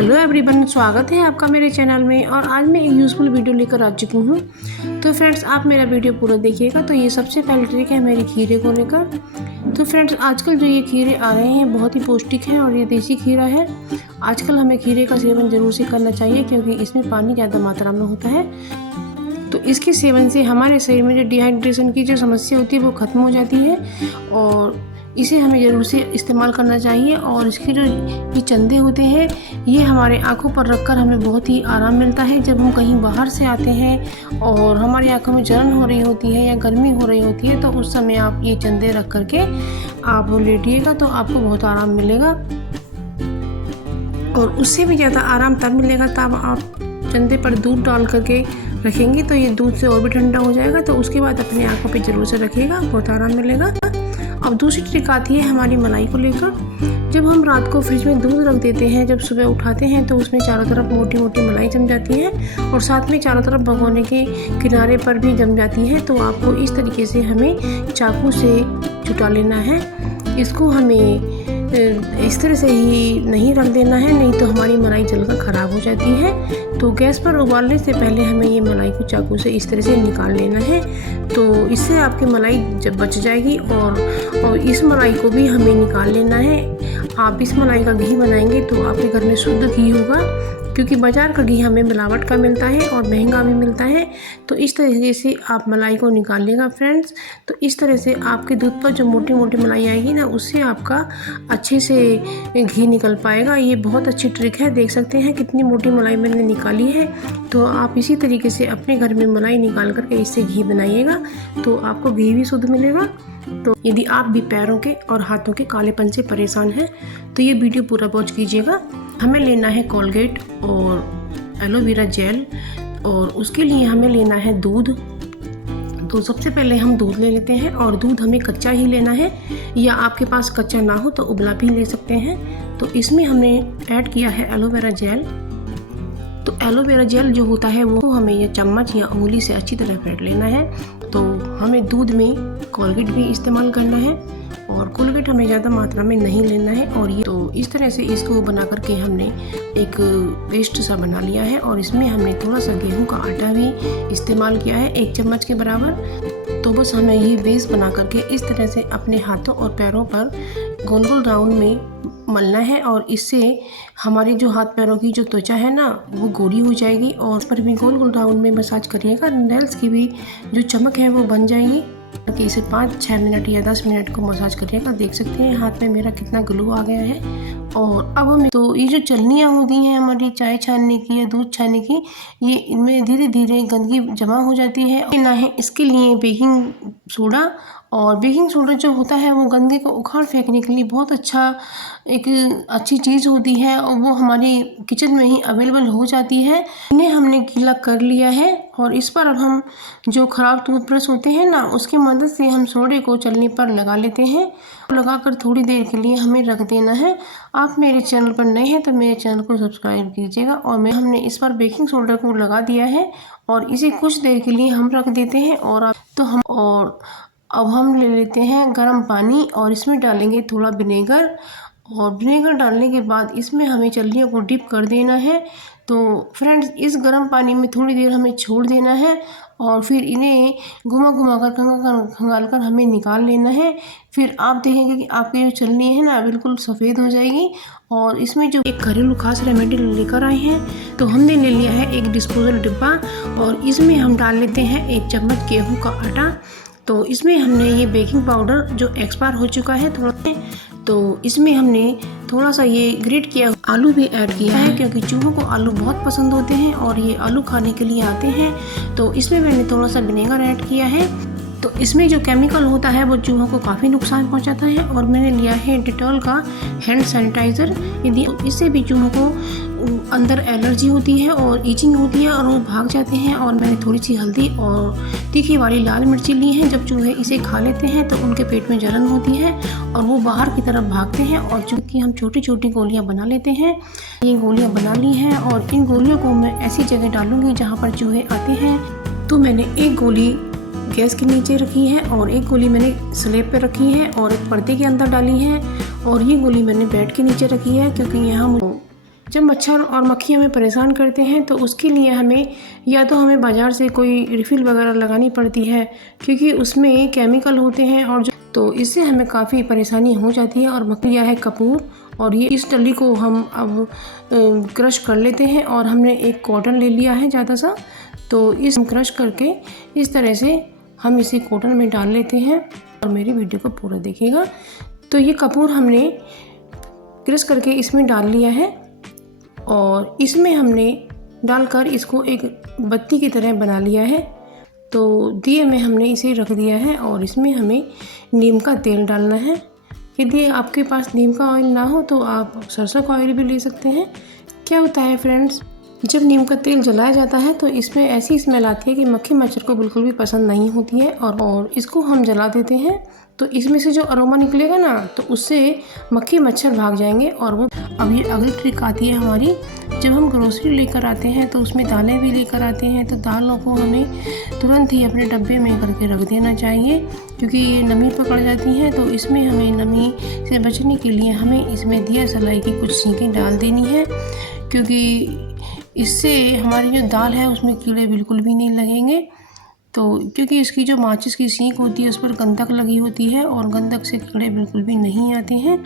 Hello everyone, स्वागत है आपका मेरे चैनल में। और आज मैं एक यूज़फुल वीडियो लेकर आ चुकी हूँ। तो फ्रेंड्स, आप मेरा वीडियो पूरा देखिएगा। तो ये सबसे पहले ट्रिक है मेरी खीरे को लेकर। तो फ्रेंड्स, आजकल जो ये खीरे आ रहे हैं बहुत ही पौष्टिक हैं और ये देसी खीरा है। आजकल हमें खीरे का सेवन ज़रूर से करना चाहिए क्योंकि इसमें पानी ज़्यादा मात्रा में होता है। तो इसके सेवन से हमारे शरीर में जो डिहाइड्रेशन की जो समस्या होती है वो ख़त्म हो जाती है और इसे हमें ज़रूर से इस्तेमाल करना चाहिए। और इसके जो ये चंदे होते हैं ये हमारे आँखों पर रखकर हमें बहुत ही आराम मिलता है। जब हम कहीं बाहर से आते हैं और हमारी आँखों में जलन हो रही होती है या गर्मी हो रही होती है तो उस समय आप ये चंदे रख करके आप लेटिएगा तो आपको बहुत आराम मिलेगा। और उससे भी ज़्यादा आराम तब मिलेगा तब आप चंदे पर दूध डाल करके रखेंगे तो ये दूध से और भी ठंडा हो जाएगा। तो उसके बाद अपनी आँखों पे ज़रूर से रखिएगा, बहुत आराम मिलेगा। अब दूसरी ट्रिक आती है हमारी मलाई को लेकर। जब हम रात को फ्रिज में दूध रख देते हैं, जब सुबह उठाते हैं तो उसमें चारों तरफ मोटी मोटी मलाई जम जाती है और साथ में चारों तरफ भगोने के किनारे पर भी जम जाती है। तो आपको इस तरीके से हमें चाकू से छुटा लेना है। इसको हमें इस तरह से ही नहीं रख देना है, नहीं तो हमारी मलाई जलकर ख़राब हो जाती है। तो गैस पर उबालने से पहले हमें ये मलाई को चाकू से इस तरह से निकाल लेना है। तो इससे आपकी मलाई जब बच जाएगी और इस मलाई को भी हमें निकाल लेना है। आप इस मलाई का घी बनाएंगे तो आपके घर में शुद्ध घी होगा क्योंकि बाज़ार का घी हमें मिलावट का मिलता है और महंगा भी मिलता है। तो इस तरीके से आप मलाई को निकालिएगा फ्रेंड्स। तो इस तरह से आपके दूध पर जो मोटी मोटी मलाई आएगी ना उससे आपका अच्छे से घी निकल पाएगा। ये बहुत अच्छी ट्रिक है, देख सकते हैं कितनी मोटी मलाई मैंने निकाली है। तो आप इसी तरीके से अपने घर में मलाई निकाल करके इससे घी बनाइएगा तो आपको घी भी शुद्ध मिलेगा। तो यदि आप भी पैरों के और हाथों के कालेपन से परेशान हैं तो ये वीडियो पूरा वॉच कीजिएगा। हमें लेना है कोलगेट और एलोवेरा जेल और उसके लिए हमें लेना है दूध। तो सबसे पहले हम दूध ले लेते हैं और दूध हमें कच्चा ही लेना है या आपके पास कच्चा ना हो तो उबला भी ले सकते हैं। तो इसमें हमने ऐड किया है एलोवेरा जेल। तो एलोवेरा जेल जो होता है वो हमें ये चम्मच या उंगली से अच्छी तरह फेंट लेना है। तो हमें दूध में कोलगेट भी इस्तेमाल करना है और कोलगेट हमें ज़्यादा मात्रा में नहीं लेना है। और ये तो इस तरह से इसको बना करके हमने एक पेस्ट सा बना लिया है और इसमें हमने थोड़ा सा गेहूं का आटा भी इस्तेमाल किया है 1 चम्मच के बराबर। तो बस हमें ये बेस बना करके इस तरह से अपने हाथों और पैरों पर गोल गोल राउंड में मलना है और इससे हमारी जो हाथ पैरों की जो त्वचा है ना वो गोरी हो जाएगी और उस पर भी गोल गोल राउंड में मसाज करिएगा। नेल्स की भी जो चमक है वो बन जाएगी। कि इसे 5-6 मिनट या 10 मिनट को मसाज करिएगा। देख सकते हैं हाथ में मेरा कितना ग्लो आ गया है। और अब हमें तो ये जो चलनियाँ होती हैं हमारी चाय छानने की या दूध छानने की, ये इनमें धीरे धीरे गंदगी जमा हो जाती है ना है। इसके लिए बेकिंग सोडा और बेकिंग सोडा जो होता है वो गंदगी को उखाड़ फेंकने के लिए बहुत एक अच्छी चीज़ होती है और वो हमारी किचन में ही अवेलेबल हो जाती है। इन्हें हमने गीला कर लिया है और इस पर अब हम जो ख़राब टूथब्रश होते हैं ना उसकी मदद से हम सोडे को चलनी पर लगा लेते हैं। लगाकर थोड़ी देर के लिए हमें रख देना है। आप मेरे चैनल पर नए हैं तो मेरे चैनल को सब्सक्राइब कीजिएगा। और हमने इस पर बेकिंग सोडा को लगा दिया है और इसे कुछ देर के लिए हम रख देते हैं। अब हम ले लेते हैं गर्म पानी और इसमें डालेंगे थोड़ा विनेगर और विनेगर डालने के बाद इसमें हमें चल्लियों को डिप कर देना है। तो फ्रेंड्स, इस गर्म पानी में थोड़ी देर हमें छोड़ देना है और फिर इन्हें घुमा कर खंगाल कर हमें निकाल लेना है। फिर आप देखेंगे कि आपकी जो चलनी है ना बिल्कुल सफ़ेद हो जाएगी। और इसमें जो एक घरेलू खास रेमेडी लेकर आए हैं तो हमने ले लिया है एक डिस्पोजल डिब्बा और इसमें हम डाल लेते हैं 1 चम्मच गेहूँ का आटा। तो इसमें हमने ये बेकिंग पाउडर जो एक्सपायर हो चुका है थोड़ा, तो इसमें हमने थोड़ा सा ये ग्रेट किया आलू भी ऐड किया है क्योंकि चूहों को आलू बहुत पसंद होते हैं और ये आलू खाने के लिए आते हैं। तो इसमें मैंने थोड़ा सा विनेगर ऐड किया है। तो इसमें जो केमिकल होता है वो चूहों को काफ़ी नुकसान पहुंचाता है। और मैंने लिया है डिटॉल का हैंड सैनिटाइज़र। यदि इससे भी चूहों को अंदर एलर्जी होती है और ईचिंग होती है और वो भाग जाते हैं। और मैंने थोड़ी सी हल्दी और तीखी वाली लाल मिर्ची ली है। जब चूहे इसे खा लेते हैं तो उनके पेट में जलन होती है और वो बाहर की तरफ भागते हैं। और चूँकि हम छोटी छोटी गोलियां बना लेते हैं, ये गोलियां बना ली हैं और इन गोलियों को मैं ऐसी जगह डालूंगी जहाँ पर चूहे आते हैं। तो मैंने एक गोली गैस के नीचे रखी है और एक गोली मैंने स्लेब पे रखी है और एक पर्दे के अंदर डाली है और ये गोली मैंने बेड के नीचे रखी है क्योंकि यहाँ जब मच्छर और मक्खी हमें परेशान करते हैं तो उसके लिए हमें या तो हमें बाज़ार से कोई रिफ़िल वगैरह लगानी पड़ती है, क्योंकि उसमें केमिकल होते हैं और तो इससे हमें काफ़ी परेशानी हो जाती है। और मक्खियाँ है कपूर, और ये इस डली को हम अब क्रश कर लेते हैं। और हमने एक कॉटन ले लिया है ज़्यादा सा, तो इस क्रश करके इस तरह से हम इसे कॉटन में डाल लेते हैं। और मेरी वीडियो को पूरा देखिएगा। तो ये कपूर हमने क्रश करके इसमें डाल लिया है और इसमें हमने डालकर इसको एक बत्ती की तरह बना लिया है। तो दिए में हमने इसे रख दिया है और इसमें हमें नीम का तेल डालना है। यदि आपके पास नीम का ऑयल ना हो तो आप सरसों का ऑयल भी ले सकते हैं। क्या होता है फ्रेंड्स, जब नीम का तेल जलाया जाता है तो इसमें ऐसी स्मेल आती है कि मक्खी मच्छर को बिल्कुल भी पसंद नहीं होती है। और इसको हम जला देते हैं तो इसमें से जो अरोमा निकलेगा ना, तो उससे मक्खी मच्छर भाग जाएंगे। और वो अब ये अगली ट्रिक आती है हमारी, जब हम ग्रोसरी लेकर आते हैं तो उसमें दालें भी लेकर आते हैं, तो दालों को हमें तुरंत ही अपने डब्बे में करके रख देना चाहिए, क्योंकि ये नमी पकड़ जाती हैं। तो इसमें हमें नमी से बचने के लिए हमें इसमें दिया सलाई की कुछ सीखें डाल देनी है, क्योंकि इससे हमारी जो दाल है उसमें कीड़े बिल्कुल भी नहीं लगेंगे। तो क्योंकि इसकी जो माचिस की सीख होती है उस पर गंधक लगी होती है और गंधक से कीड़े बिल्कुल भी नहीं आते हैं।